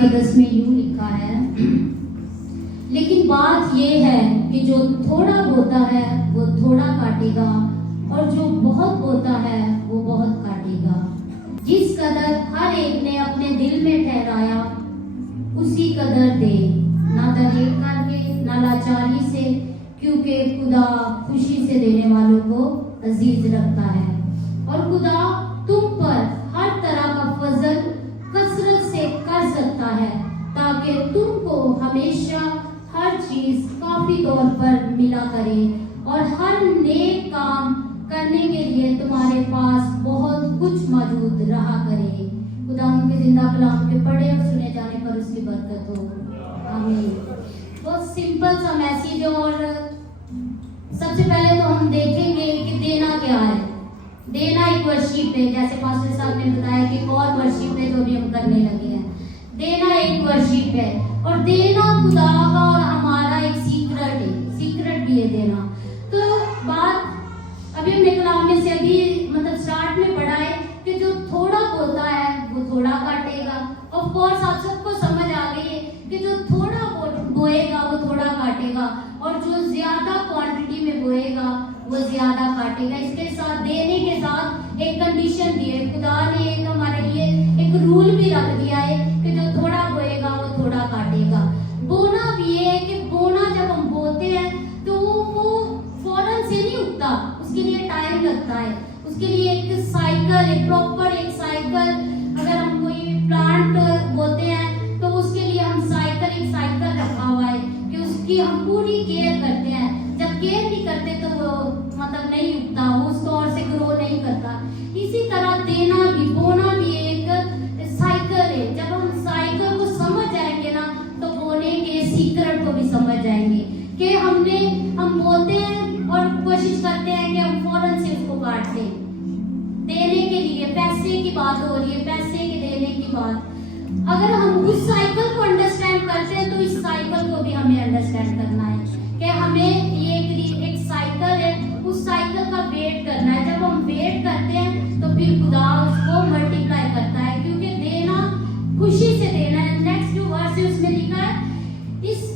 मुक़द्दस में यूं लिखा है, लेकिन बात ये है कि जो थोड़ा बोता है वो थोड़ा काटेगा और जो बहुत बोता है वो बहुत काटेगा। जिस कदर हर एक ने अपने दिल में ठहराया उसी कदर दे, ना दरेक करके ना लाचारी से, क्योंकि खुदा खुशी से देने वालों को अजीज रखता है। और खुदा तुम पर हर तरह का फजल कसरत से कर सकता है ताकि तुमको हमेशा हर चीज काफी तौर पर मिला करे और हर नेक काम करने के लिए तुम्हारे पास बहुत कुछ मौजूद रहा करे। खुदा उनके जिंदा कलाम के पढ़े और सुने जाने पर उसकी बरकत हो, आमीन। बहुत सिंपल सा मैसेज है और सबसे पहले तो हम देखेंगे कि देना क्या है। देना एक वर्शिप है, जैसे पास्टर साहब ने बताया कि एक और वर्शिप है जो भी हम करने लगे हैं। देना एक वर्शिप है और देना खुदा का और हमारा एक सीक्रेट है, सीक्रेट भी है देना। तो बात अभी हमने कलाम में से अभी मतलब स्टार्ट में पढ़ा है कि जो थोड़ा बोता है वो थोड़ा काटेगा। ऑफ कोर्स आप सबको समझ आ गई है कि जो थोड़ा बोएगा वो थोड़ा काटेगा और जो ज्यादा क्वांटिटी में बोएगा वो ज्यादा काटेगा। इसके साथ देने के साथ एक कंडीशन दी है, खुदा ने एक हमारे लिए एक रूल भी रख दिया है कि जो थोड़ा बोएगा वो थोड़ा काटेगा। बोना भी है कि बोना जब हम बोते हैं तो वो फौरन से नहीं उगता, उसके लिए टाइम लगता है, उसके लिए एक साइकिल, एक प्रॉपर एक साइकिल। अगर हम कोई प्लांट बोते हैं तो उसके लिए हम साइकिल, एक साइकिल रखा हुआ है कि उसकी हम पूरी केयर करते हैं। जब केयर नहीं करते तो वो मतलब नहीं उगता, वो उस तौर से ग्रो नहीं करता। इसी तरह देना भी, बोना भी एक साइकिल है। जब हम साइकिल को समझ जाएंगे ना तो बोने के सीक्रेट को भी समझ जाएंगे कि हम बोलते हैं और कोशिश करते हैं कि हम फौरन से उसको काट दें। देने के लिए पैसे की बात हो रही है, पैसे के देने की बात। अगर हम उस साइकिल को अंडरस्टैंड करते हैं तो इस साइकिल को भी हमें अंडरस्टैंड करना है कि हमें ये एक साइकिल है, उस साइकिल का वेट करना है। जब हम वेट करते हैं तो फिर खुदा उसको मल्टीप्लाई करता है, क्योंकि देना खुशी से देना है। नेक्स्ट जो वर्स है उसमें लिखा है, इस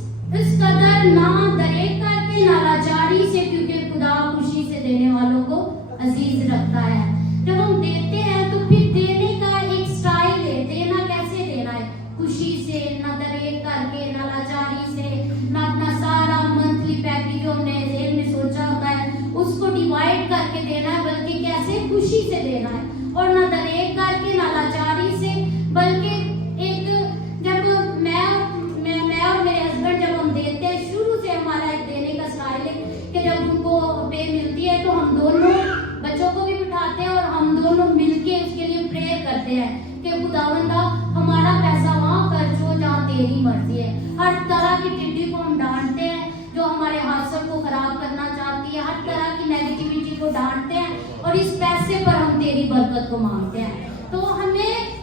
कदर ना दरेक करके ना लाचारी से, क्योंकि खुदा खुशी से देने वालों को अजीज रखता है। जब हम देते हैं तो फिर देने का एक स्टाइल है। देना कैसे देना है? खुशी से, ना दरेक करके, ना लाचारी से, ना अपना सारा मंथली पैकेज जो हमने जेल में सोचा होता है उसको डिवाइड करके देना है, बल्कि कैसे खुशी से देना है। और ना दरेक करके ना लाचारी से, बल्कि एक जब मैं और मेरे हस्बैंड जब हम देते हैं, शुरू से हमारा एक देने का स्टाइल है कि जब उनको पे मिलती है तो हम दोनों बच्चों को भी बिठाते हैं और हम दोनों मिलके उसके लिए प्रेयर करते हैं कि खुदावंदा हमारा पैसा वहाँ खर्च हो जहाँ तेरी मर्जी है। हर तरह की टिड्डी को हम डांटते हैं जो हमारे हासिल को खराब करना चाहती है, हर तरह की नेगेटिविटी को डांटते हैं और इस पैसे पर हम तेरी बरकत को मांगते हैं। तो हमें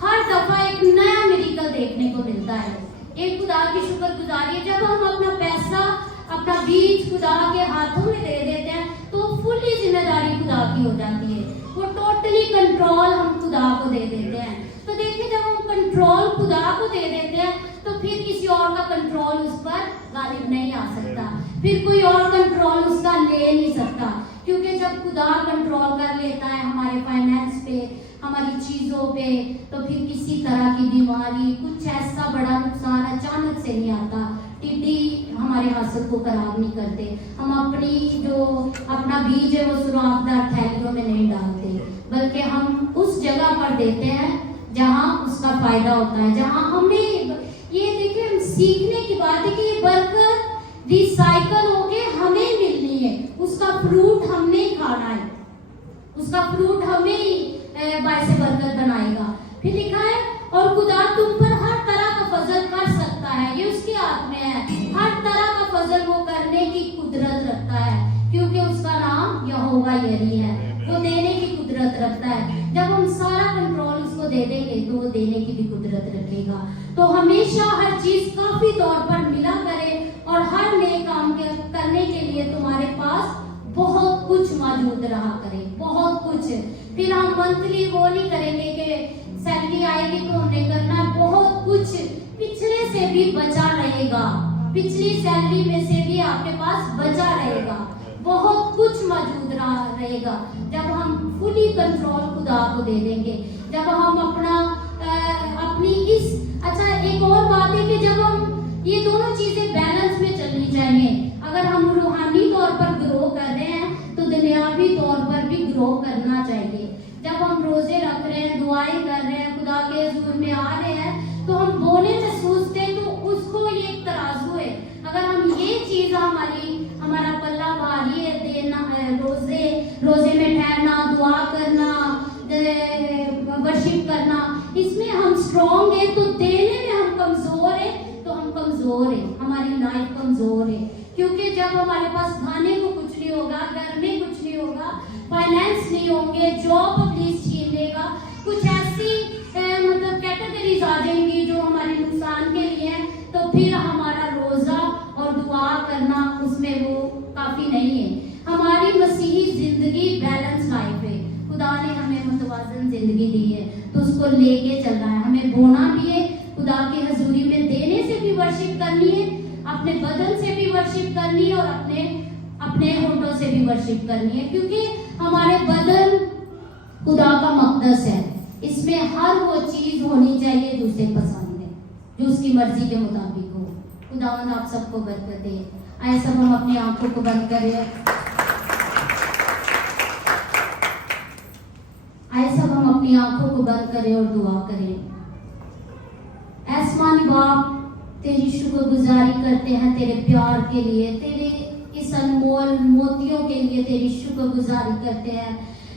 हर दफा एक नया मिरेकल देखने को मिलता है। एक खुदा की शुक्रगुजारी है। जब हम अपना पैसा, अपना बीज खुदा के हाथों में दे देते हैं तो फुल्ली जिम्मेदारी खुदा की हो जाती है। वो टोटली कंट्रोल हम खुदा को दे देते हैं। तो देखिए, जब हम कंट्रोल खुदा को दे देते हैं तो फिर किसी और का कंट्रोल उस पर गालिब नहीं आ सकता, फिर कोई और कंट्रोल उसका ले नहीं सकता। क्योंकि जब खुदा कंट्रोल कर लेता है हमारे फाइनेंस पे, हमारी चीजों पे, तो फिर किसी तरह की बीमारी, कुछ ऐसा बड़ा नुकसान अचानक से नहीं आता। टिड्डी हमारे हासिल को खराब नहीं करते। हम अपना बीज है वो सुराखदार थैलियों में नहीं डालते, बल्कि हम उस जगह पर देते हैं जहाँ उसका फायदा होता है, जहाँ हमें ये देखिए हम सीखने की बात है कि ये बरकत रिसाइकल होके हमें मिलनी है। उसका फ्रूट हमने खाना है, उसका फ्रूट हमें बायसे बरकत बनाएगा। फिर लिखा है, और खुदा तुम पर हर तरह का फजल कर सकता है, ये उसके हाथ में है। हर तरह का फजल वो करने की कुदरत रखता है, क्योंकि उसका नाम यहोवा यरी है। वो देने की कुदरत रखता है। जब हम सारा कंट्रोल उसको दे देंगे तो वो देने की भी कुदरत रखेगा। तो हमेशा हर चीज काफी तौर पर मिला करे और हर नए काम करने के लिए तुम्हारे पास बहुत कुछ मौजूद रहा करे, बहुत कुछ। फिर हम मंथली वो नहीं करेंगे कि सैलरी आएगी तो हमने करना है, बहुत कुछ भी बचा रहेगा, पिछली सैलरी में से भी आपके पास बचा रहेगा, बहुत कुछ मौजूद रहेगा जब हम फुली कंट्रोल खुदा को दे देंगे, जब हम अपनी इस अच्छा एक और बात है कि जब हम ये दोनों चीजें बैलेंस में चलनी चाहिए। अगर हम रूहानी तौर पर ग्रो कर रहे हैं तो दुनियावी तौर पर भी ग्रो करना चाहिए। जब हम रोजे रख रहे हैं, दुआएं कर रहे हैं, खुदा के हुजूर में आ रहे हैं, तो हम बोने में सूझते हैं तो उसको ये एक तराजू है। अगर हम ये चीज हमारा पल्ला भारी है, देना रोजे में ठहरना, दुआ करना, वर्शिप करना, इसमें हम स्ट्रॉन्ग है, तो देने में हम कमजोर है, तो हम कमजोर है, हमारी लाइफ कमजोर है। क्योंकि जब हमारे पास खाने को कुछ नहीं होगा, घर में कुछ नहीं होगा, फाइनेंस नहीं होंगे, जॉब प्लीज छीन लेगा, कुछ ऐसी मतलब कैटेगरीज आ जाएंगी जो हमारे नुकसान के लिए है, तो फिर हमारा रोजा और दुआ करना उसमें वो काफी नहीं है। हमारी मसीही जिंदगी बैलेंस लाइफ है, खुदा ने हमें मुतवाज़न जिंदगी दी है, तो उसको लेके चलना है। हमें बोना भी है, खुदा की हजूरी में देने से भी वर्शिप करनी है, अपने बदन से भी वर्शिप करनी है और अपने होठों से भी वर्शिप करनी है, क्योंकि हमारे बदन खुदा का मक़दस है। इसमें हर वो चीज होनी चाहिए जो उसे पसंद है, जो उसकी मर्जी के मुताबिक हो। खुदावंद आप सबको बरकत दे। आइए सब हम अपनी आंखों को बंद करें, आइए सब हम अपनी आंखों को बंद करें और दुआ करें। आसमानी बाप, तेरी शुक्रगुजारी करते हैं तेरे प्यार के लिए, तेरे इस अनमोल मोतियों के लिए तेरी शुक्रगुजारी करते हैं।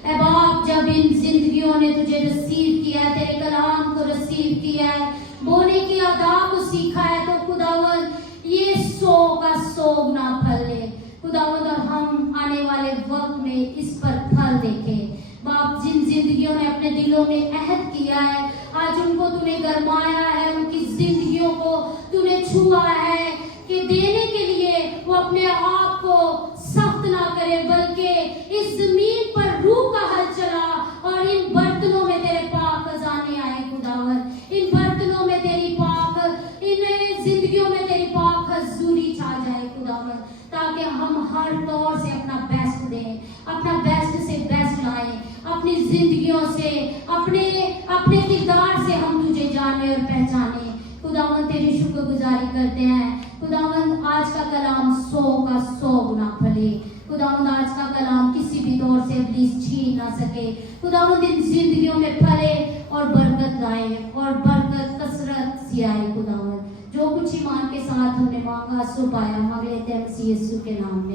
ऐ बाप, जब इन जिंदगियों ने तुझे रिसीव किया है, तेरे कलाम को रिसीव किया है, बोने की अदा को सीखा है, तो खुदावंद ये 100 का 100 गुना फल ले खुदावंद, और हम आने वाले वक्त में इस पर फल देखें। बाप, जिन जिंदगियों ने अपने दिलों में अहद किया है, आज उनको तूने गरमाया है, उनकी जिंदगियों को तूने छुआ है कि देने के लिए वो अपने आप को सख्त ना करे, बल्कि इस जमीन पर रूह का हल चला और इन बर्तनों में तेरे पाक खजाने आए खुदावंद, इन बर्तनों में तेरी पाक, इन जिंदगियों में तेरी पाक हजूरी छा जाए खुदावंद, ताकि हम हर तौर से अपना बेस्ट दें, अपना बेस्ट से बेस्ट लाएं, अपनी जिंदगियों से, अपने किरदार से हम तुझे जाने और पहचाने। खुदावंद, तेरी शुक्रगुजारी करते हैं खुदावंद, आज का कलाम 100 का 100 गुना फले खुदावंद, आज का कलाम किसी भी दौर से इब्लीस छीन ना सके खुदावंद, इन जिंदगियों में फले और बरकत लाए और बरकत कसरत से आए खुदावंद। जो कुछ ईमान के साथ हमने मांगा सो पाया, मांग लेते हैं मसीह यीशु के नाम।